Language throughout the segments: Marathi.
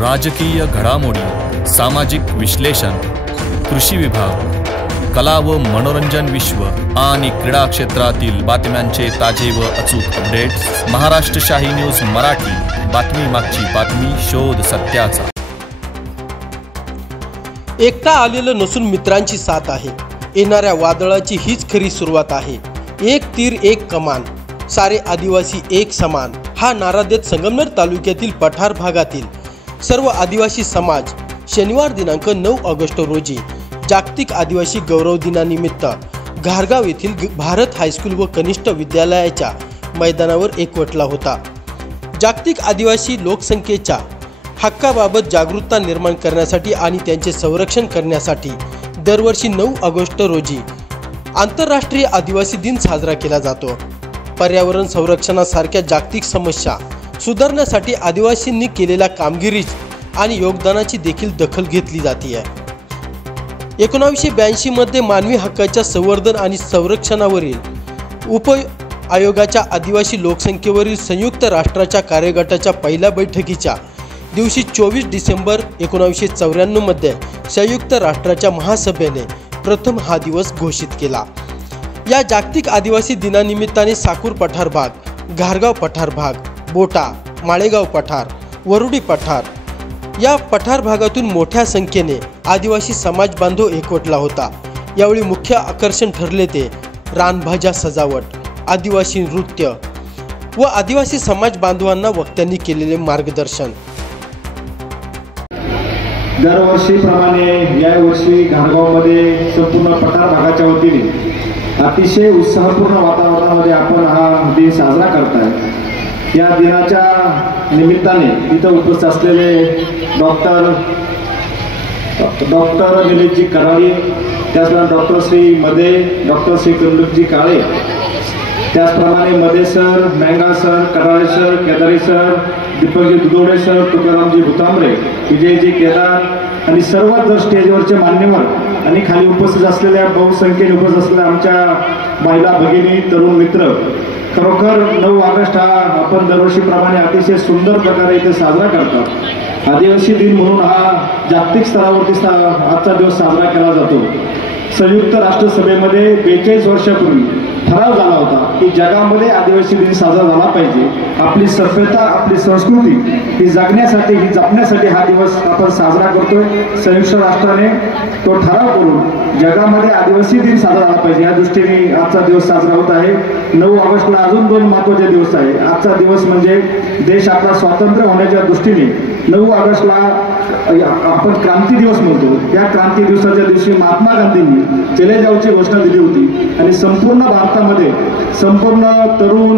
राजकीय घडामोडी, सामाजिक विश्लेषण, कृषी विभाग, कला व मनोरंजन विश्व आणि क्रीडा क्षेत्रातील बातम्यांचे ताजे व अचूक अपडेट्स महाराष्ट्र शाही न्यूज मराठी। बातमी मागची बातमी, शोध सत्याचा। एकटा आलेलं नसून मित्रांची साथ आहे। येणाऱ्या वादळाची हीच खरी सुरुवात आहे। एक तीर एक कमान, सारे आदिवासी एक समान हा नारा देत संगमनेर तालुक्यातील पठार भागातील सर्व आदिवासी समाज शनिवार दिनांक 9 ऑगस्ट रोजी जागतिक आदिवासी गौरव दिनानिमित्त घारगाव येथील भारत हायस्कूल व कनिष्ठ विद्यालयाच्या मैदानावर एकवटला होता। जागतिक आदिवासी लोकसंख्येच्या हक्काबाबत जागरूकता निर्माण करण्यासाठी आणि त्यांचे संरक्षण करण्यासाठी दरवर्षी 9 ऑगस्ट रोजी आंतरराष्ट्रीय आदिवासी दिन साजरा केला जातो। पर्यावरण संरक्षणासारख्या जागतिक समस्या सुधारण्यासाठी आदिवासींनी केलेल्या कामगिरी आणि योगदानाची देखील दखल घेतली जाते। 1982 मध्ये मानवी हक्काच्या संवर्धन आणि संरक्षणावरील उप आयोगाच्या आदिवासी लोकसंख्येवरील संयुक्त राष्ट्राच्या कार्यगटाच्या पहिल्या बैठकीच्या दिवशी 24 डिसेंबर 1994 मध्ये संयुक्त राष्ट्राच्या महासभेने प्रथम हा दिवस घोषित केला। या जागतिक आदिवासी दिनानिमित्ताने साकूर पठार भाग, घारगाव पठार भाग, बोटा, माळेगाव पठार, वरुडी पठार या पठार भागातून मोठ्या संख्येने आदिवासी समाज बांधव एकवटला होता। यावेळी मुख्य आकर्षण ठरले ते रानभाज्या सजावट, आदिवासी नृत्य व आदिवासी समाज बांधवांना वक्त्यांनी केलेले मार्गदर्शन। दरवर्षीप्रमाणे यावर्षी घारगावमध्ये संपूर्ण पठार भागाच्या वतीने अतिशय उत्साहपूर्ण वातावरणामध्ये आपण हा दिन साजरा करताय। या दिनाच्या निमित्ताने इथं उपस्थित असलेले डॉक्टर निलेशजी कराळी, त्याचप्रमाणे डॉक्टर श्री मदे, डॉक्टर श्री कमलजी काळे, त्याचप्रमाणे Made sir, Manga sir, Karale sir, Kedari sir, Deepakji Dudhode sir, Tukaramji Bhutambare, Vijayji Kedar आणि सर्व जर स्टेजवरचे मान्यवर आणि खाली उपस्थित असलेल्या बहुसंख्येने उपस्थित असलेल्या आमच्या महिला भगिनी, तरुण मित्र, खरोखर 9 ऑगस्ट हा आपण दरवर्षीप्रमाणे अतिशय सुंदर प्रकारे इथे साजरा करतात। आदिवासी दिन म्हणून हा जागतिक स्तरावरती आजचा दिवस साजरा केला जातो। संयुक्त राष्ट्रसभेमध्ये 42 वर्षापूर्वी ठराव झाला होता की जगामध्ये आदिवासी दिन साजरा झाला पाहिजे। आपली सभ्यता, आपली संस्कृती ही जगण्यासाठी, ही जपण्यासाठी हा दिवस आपण साजरा करतोय। संयुक्त राष्ट्राने तो ठराव करून जगामध्ये आदिवासी दिन साजरा झाला पाहिजे या दृष्टीने आजचा दिवस साजरा होत आहे। 9 ऑगस्टला अजून 2 महत्त्वाचे दिवस आहे। आजचा दिवस म्हणजे देश आपला स्वातंत्र्य होण्याच्या दृष्टीने 9 ऑगस्टला आपण क्रांती दिवस म्हणतो। या क्रांती दिवसाच्या दिवशी महात्मा गांधींनी चले जाऊची घोषणा दिली होती आणि संपूर्ण भारतामध्ये संपूर्ण तरुण,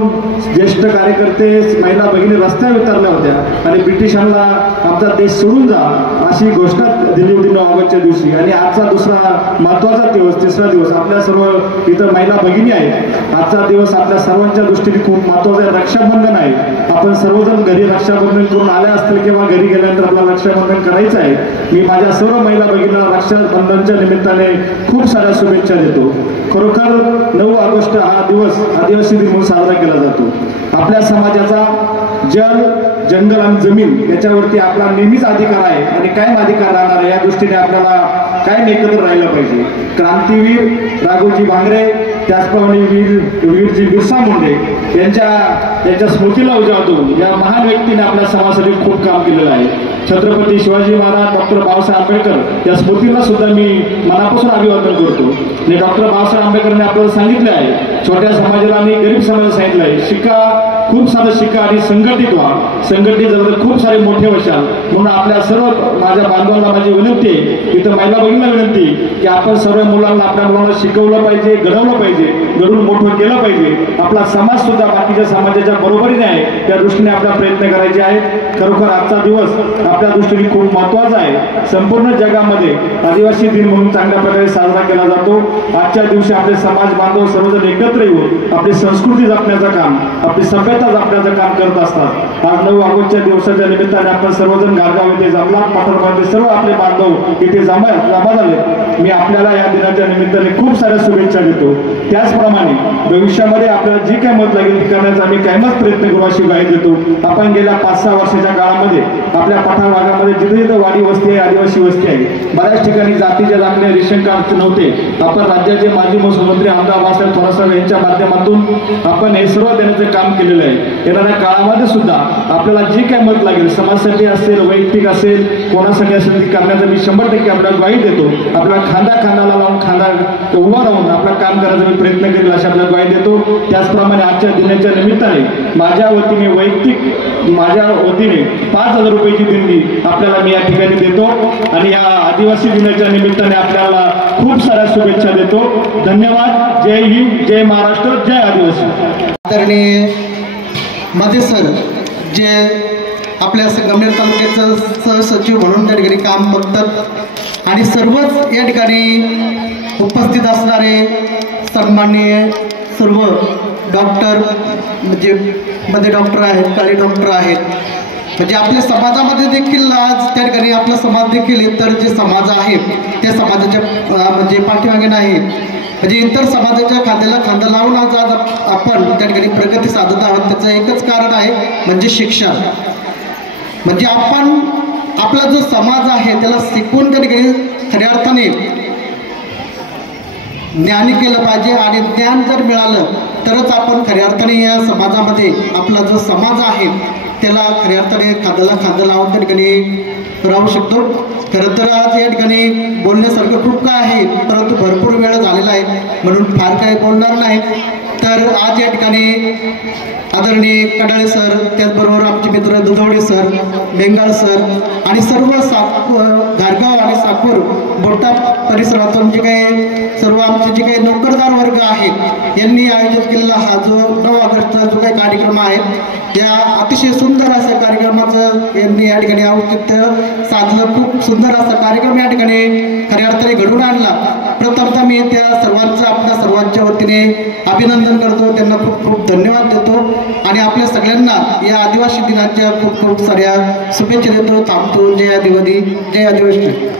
ज्येष्ठ कार्यकर्ते, महिला भगिनी रस्त्यावर उतरल्या होत्या आणि ब्रिटिशांना आमचा देश सोडून जा अशी घोषणा दिली होती 9 ऑगस्टच्या दिवशी। आणि आजचा दुसरा महत्त्वाचा दिवस, तिसरा दिवस, आपल्या सर्व इथं महिला भगिनी आहेत। आजचा दिवस आपल्या सर्वांच्या दृष्टीने खूप महत्त्वाचा आहे। रक्षाबंधन आहे। आपण सर्वजण घरी रक्षाबंधन करून आले असतील किंवा घरी गेल्यानंतर आपल्याला रक्षाबंधन करायचं आहे। मी माझ्या सर्व महिला भगिनींना रक्षाबंधनच्या निमित्ताने खूप साऱ्या शुभेच्छा देतो। खरोखर 9 ऑगस्ट हा दिवस आदिवासी दिन म्हणून साजरा केला जातो। आपल्या समाजाचा जल, जंगल आणि जमीन याच्यावरती आपला नेहमीच अधिकार आहे आणि कायम अधिकार राहणार आहे। या दृष्टीने आपल्याला कायम एकत्र राहिलं पाहिजे। क्रांतीवीर राघोजी भांगरे, त्याचप्रमाणे वीरजी बिरसा मुंडे यांच्या स्मृतीला उजाळतो। या महान व्यक्तीने आपल्या समाजासाठी खूप काम केलेलं आहे। छत्रपती शिवाजी महाराज, डॉक्टर बाबासाहेब आंबेडकर या स्मृतीला सुद्धा मी मनापासून अभिवादन करतो। आणि डॉक्टर बाबासाहेब आंबेडकरांनी आपल्याला सांगितलं आहे, छोट्या समाजाला आणि गरीब समाजाला सांगितलं आहे, शिका, खूप सारं शिका आणि संघटित व्हा। संघटित झालं तर खूप सारे मोठे व्हाल। म्हणून आपल्या सर्व माझ्या बांधवांना माझी विनंती आहे, इथं महिला भगिनींना विनंती की आपण सर्व मुलांना, आपल्या मुलांना शिकवलं पाहिजे, घडवलं पाहिजे, घडवून मोठं केलं पाहिजे। आपला समाज सुद्धा बाकीच्या समाजाच्या बरोबरीने आहे, त्या दृष्टीने आपला प्रयत्न करायचे आहेत। खरोखर आजचा दिवस आपल्या दृष्टीने खूप महत्त्वाचा आहे। संपूर्ण जगामध्ये आदिवासी दिन म्हणून चांगल्या प्रकारे साजरा केला जातो। आजच्या दिवशी आपले समाज बांधव सर्वजण एकत्र येऊन आपली संस्कृती जपण्याचं काम, आपली सभ्यता स्वतःच आपल्याचं काम करत असतात। आज 9 ऑगस्टच्या दिवसाच्या निमित्ताने आपण सर्वजण गारगाव येथे जमला, पठारमध्ये सर्व आपले बांधव इथे जमा झाले। मी आपल्याला या दिनाच्या निमित्ताने खूप साऱ्या शुभेच्छा देतो। त्याचप्रमाणे भविष्यामध्ये आपल्याला जी काही मदत लागेल ती करण्याचा आम्ही कायमच प्रयत्न करू अशी ग्वाही देतो। आपण गेल्या 5-6 वर्षाच्या काळामध्ये आपल्या पठार भागामध्ये जिथे जिथे वाडी वस्ती आहे, आदिवासी वस्ती आहे, बऱ्याच ठिकाणी जातीच्या दाखले रेशन कार्ड नव्हते। आपण राज्याचे माजी मुख्यमंत्री आमदार बाळासाहेब थोरात यांच्या माध्यमातून आपण हे सर्व देण्याचं काम केलेलं आहे। येणाऱ्या काळामध्ये सुद्धा आपल्याला जी काही मदत लागेल, समाजासाठी असेल, वैयक्तिक असेल, कोणासाठी असेल, ती करण्याचा मी 100% आपल्याला ग्वाही देतो। आपला खांद्याला लावून खांदा उभा राहून आपलं काम करायचा मी प्रयत्न करेल अशी आपल्याला ग्वाही देतो। त्याचप्रमाणे आजच्या दिनाच्या निमित्ताने माझ्या वतीने वैयक्तिक माझ्या वतीने 5,000 रुपयाची देणगी आपल्याला मी या ठिकाणी देतो आणि या आदिवासी दिनाच्या निमित्ताने आपल्याला खूप साऱ्या शुभेच्छा देतो। धन्यवाद। जय हिंद, जय महाराष्ट्र, जय आदिवासी। आदरणीय मध्ये सर जे आपल्या संगमनेर तालुक्याचं सहसचिव म्हणून त्या ठिकाणी काम बघतात आणि सर्वच या ठिकाणी उपस्थित असणारे सन्माननीय सर्व डॉक्टर म्हणजे मध्ये डॉक्टर आहेत, काळी डॉक्टर आहेत, म्हणजे आपल्या समाजामध्ये देखील आज त्या ठिकाणी आपला समाज देखील इतर जे समाज आहेत त्या समाजाच्या म्हणजे पाठीमागे नाही, म्हणजे इतर समाजाच्या खांद्याला खांदा लावून आज आपण त्या ठिकाणी प्रगती साधत आहोत। त्याचं एकच कारण आहे म्हणजे शिक्षण। म्हणजे आपण आपला जो समाज आहे त्याला शिकून त्या ठिकाणी खऱ्या अर्थाने ज्ञानी केलं पाहिजे आणि ज्ञान जर मिळालं तरच आपण खऱ्या अर्थाने या समाजामध्ये आपला जो समाज आहे त्याला खऱ्या अर्थाने खांद्याला खांदा लावून त्या ठिकाणी राहू शकतो। खरं तर आज या ठिकाणी बोलण्यासारखं खूप काय आहे, परंतु भरपूर वेळ झालेला आहे म्हणून फार काही बोलणार नाही। तर आज या ठिकाणी आदरणीय कडाळे सर, त्याचबरोबर आमचे मित्र दुधवडे सर, बेंगाळ सर आणि सर्व घारगाव आणि साकूर बोटा परिसरातून जे काही सर्व आमचे जे काही नोकरदार वर्ग आहेत यांनी आयोजित केलेला हा जो 9 ऑगस्टचा जो काही कार्यक्रम आहे या अतिशय सुंदर अशा कार्यक्रमाचं यांनी या ठिकाणी औचित्य साधलं। खूप सुंदर असा कार्यक्रम या ठिकाणी खऱ्या अर्थाने घडवून आणला। प्रथमतः मी त्या सर्वांचं आपल्या सर्वांच्या वतीने अभिनंदन करतो, त्यांना खूप खूप धन्यवाद देतो आणि आपल्या सगळ्यांना या आदिवासी दिनाच्या खूप खूप साऱ्या शुभेच्छा देतो। थांबतो। जय आदिवासी, जय आदिवासी।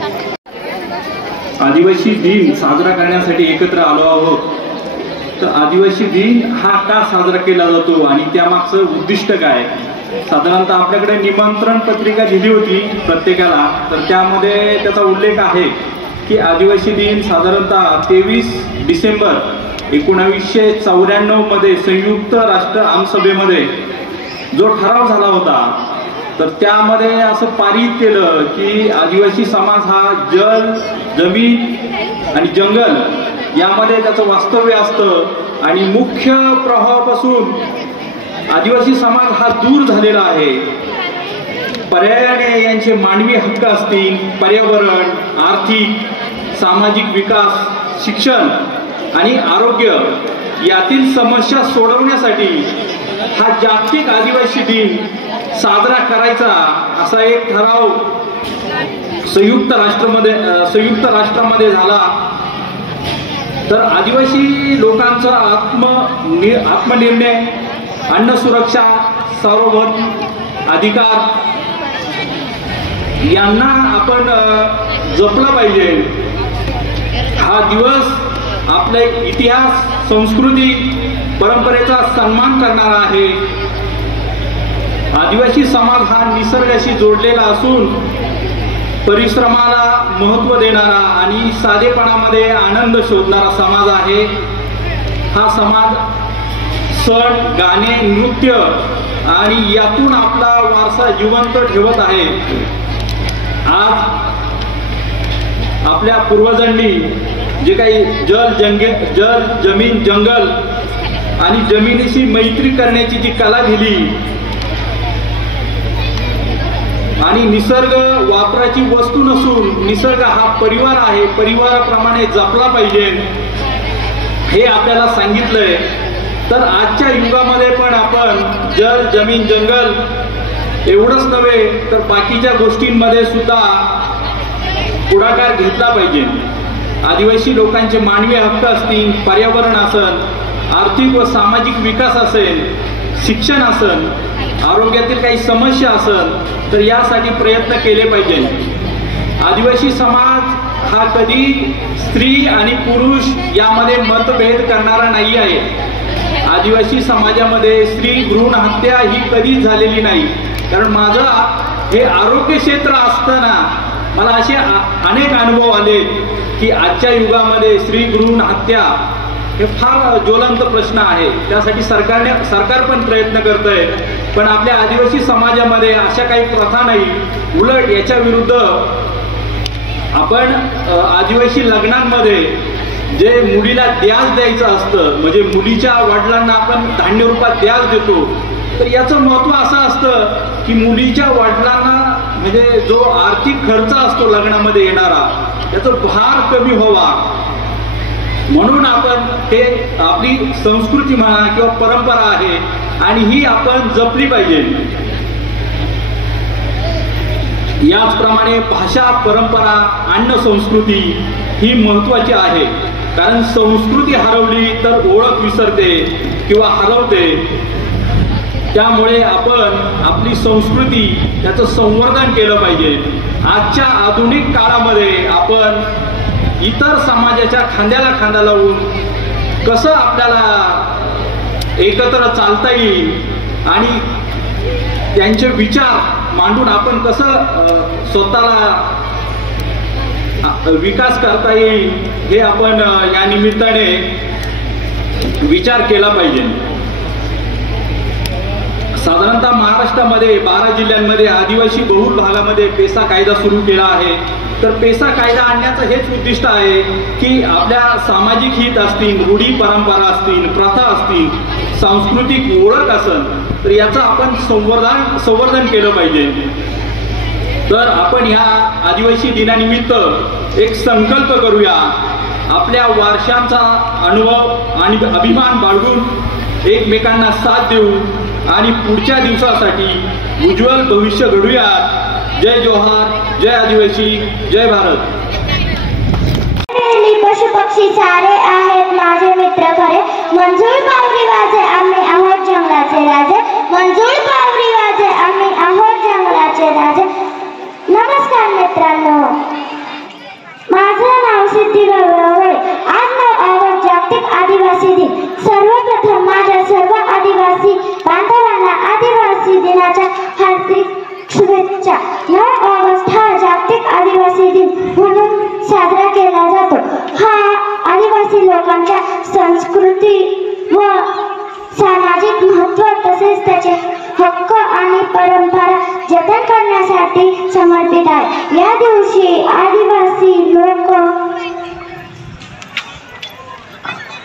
आदिवासी दिन साजरा करण्यासाठी एकत्र आलो आहोत। तर आदिवासी दिन हा का साजरा केला जातो आणि त्यामागचं उद्दिष्ट काय? साधारणतः आपल्याकडे निमंत्रण पत्रिका दिली होती प्रत्येकाला, तर त्यामध्ये त्याचा उल्लेख आहे की आदिवासी दिन साधारणतः 23 डिसेंबर 1994 मध्ये संयुक्त राष्ट्र आमसभेमध्ये जो ठराव झाला होता तर त्यामध्ये असं पारित केलं की आदिवासी समाज हा जल, जमीन आणि जंगल यामध्ये त्याचं वास्तव्य असतं आणि मुख्य प्रवाहापासून आदिवासी समाज हा दूर झालेला आहे। पर्यायाने यांचे मानवी हक्क असतील, पर्यावरण, आर्थिक, सामाजिक विकास, शिक्षण आणि आरोग्य यातील समस्या सोडवण्यासाठी हा जागतिक आदिवासी दिन साजरा करायचा असा एक ठराव संयुक्त राष्ट्रामध्ये झाला। तर आदिवासी लोकांचा आत्मनिर्णय, अन्न सुरक्षा, सार्वभौम अधिकार यांना आपण जपलं पाहिजे। हा दिवस आपला इतिहास, संस्कृती, परंपरेचा सन्मान करणारा आहे। आदिवासी समाज हा निसर्गाशी जोडलेला असून परिश्रमाला महत्त्व देणारा आणि साधेपणामध्ये आनंद शोधणारा समाज आहे। हा समाज सण, गाणे, नृत्य आणि यातून आपला वारसा जिवंत ठेवत आहे। आज आपल्या पूर्वजांनी जे काही जल, जमीन, जंगल आणि जमिनीशी मैत्री करण्याची जी कला दिली आणि निसर्ग वापराची वस्तू नसून निसर्ग हा परिवार आहे, परिवाराप्रमाणे जपला पाहिजे हे आपल्याला सांगितलंय। तर आजच्या युगामध्ये पण आपण जल, जमीन, जंगल एवढंच नव्हे तर बाकीच्या गोष्टींमध्ये सुद्धा पुढाकार घेतला पाहिजे। आदिवासी लोकांचे मानवी हक्क असतील, पर्यावरण असेल, आर्थिक व सामाजिक विकास असेल शिक्षण असेल, आरोग्यातील काही समस्या असेल तर यासाठी प्रयत्न केले पाहिजे. आदिवासी समाज हा कधी स्त्री आणि पुरुष यामध्ये मतभेद करणारा नाही आहे. आदिवासी समाजामध्ये स्त्री भ्रूण हत्या ही कधीच झालेली नाही. कारण माझं हे आरोग्य क्षेत्र असताना मला असे अनेक अनुभव आले की आजच्या युगामध्ये स्त्री भ्रूण हत्या हे फार ज्वलंत प्रश्न आहे. त्यासाठी सरकार पण प्रयत्न करत आहे. पण आपल्या आदिवासी समाजामध्ये अशा काही प्रथा नाही. उलट याच्या विरुद्ध आपण आदिवासी लग्नांमध्ये जे मुलीला द्याज द्यायचं असतं, म्हणजे मुलीच्या वडिलांना आपण धान्य रूपात द्याज देतो, तर याचं महत्त्व असं असतं की मुलीच्या वडिलांना म्हणजे जो आर्थिक खर्च असतो लग्नामध्ये येणारा त्याचं भार कमी व्हावा म्हणून आपण हे आपली संस्कृती म्हणा किंवा परंपरा आहे आणि ही आपण जपली पाहिजे. याचप्रमाणे भाषा, परंपरा, अन्न संस्कृती ही महत्त्वाची आहे. कारण संस्कृती हरवली तर ओळख विसरते किंवा हरवते. त्यामुळे आपण आपली संस्कृती त्याचं संवर्धन केलं पाहिजे. आजच्या आधुनिक काळामध्ये आपण इतर समाजाच्या खांद्याला खांदा लावून कसं आपल्याला एकत्र चालता येईल आणि त्यांचे विचार मांडून आपण कसं स्वतःला विकास करता येईल हे आपण या निमित्ताने विचार केला पाहिजे. साधारणतः महाराष्ट्रामध्ये 12 जिल्ह्यांमध्ये आदिवासी बहुल भागामध्ये पेसा कायदा सुरू केला आहे. तर पेसा कायदा आणण्याचं हेच उद्दिष्ट आहे की आपल्या सामाजिक हित असतील, रूढी परंपरा असतील, प्रथा असतील, सांस्कृतिक ओळख असेल तर याचं आपण संवर्धन केलं पाहिजे. तर आपण ह्या आदिवासी दिनानिमित्त एक संकल्प करूया. आपल्या वारशांचा अनुभव आणि अभिमान बाळगून एकमेकांना साथ देऊ आणि पुढच्या दिवसासाठी उज्ज्वल भविष्य घडूया. जय जोहार, जय आदिवासी, जय भारत. पशु पक्षी सारे आहेत माझे मित्र खरे. मंजूळ पावरी वाजे आम्ही आहोत जंगलाचे राजे. मंजूळ पावरी वाजे आम्ही आहोत जंगलाचे राजे. नमस्कार मित्रांनो, माझं नाव सिद्धी गवळवळे. आज 9 ऑगस्ट जागतिक आदिवासी दिन. सर्वप्रथम माझ्या सर्व आदिवासी बांधवांना आदिवासी दिनाच्या हार्दिक शुभेच्छा. 9 ऑगस्ट हा जागतिक आदिवासी दिन म्हणून साजरा केला जातो. हा आदिवासी लोकांच्या संस्कृती व सामाजिक महत्त्व तसेच त्याचे हक्क आणि परंपरा जतन करण्यासाठी समर्पित आहे. या दिवशी आदिवासी लोक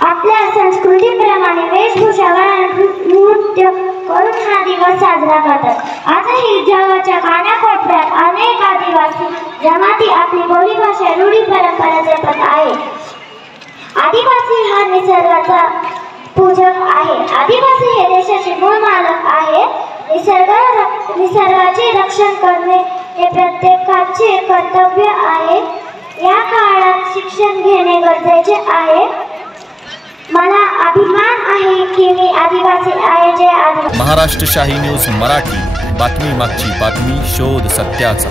आपल्या संस्कृतीप्रमाणे वेशभूषा घालून नृत्य करून हा दिवस साजरा करतात. आजही जगाच्या कानाकोपऱ्यात अनेक आदिवासी जमाती आपली बोलीभाषा, रूढी परंपरा जपत आहे. आदिवासी हा निसर्गाचा पूजक आहे. आदिवासी हे देशाचे मूळ मालक आहे. निसर्गाचे रक्षण करणे हे प्रत्येकाचे कर्तव्य आहे. या काळात शिक्षण घेणे गरजेचे आहे. मला अभिमान आहे की मी आदिवासी आहे. जय आदिवासी. महाराष्ट्र शाही न्यूज मराठी, बातमी मागची बातमी, शोध सत्याचा.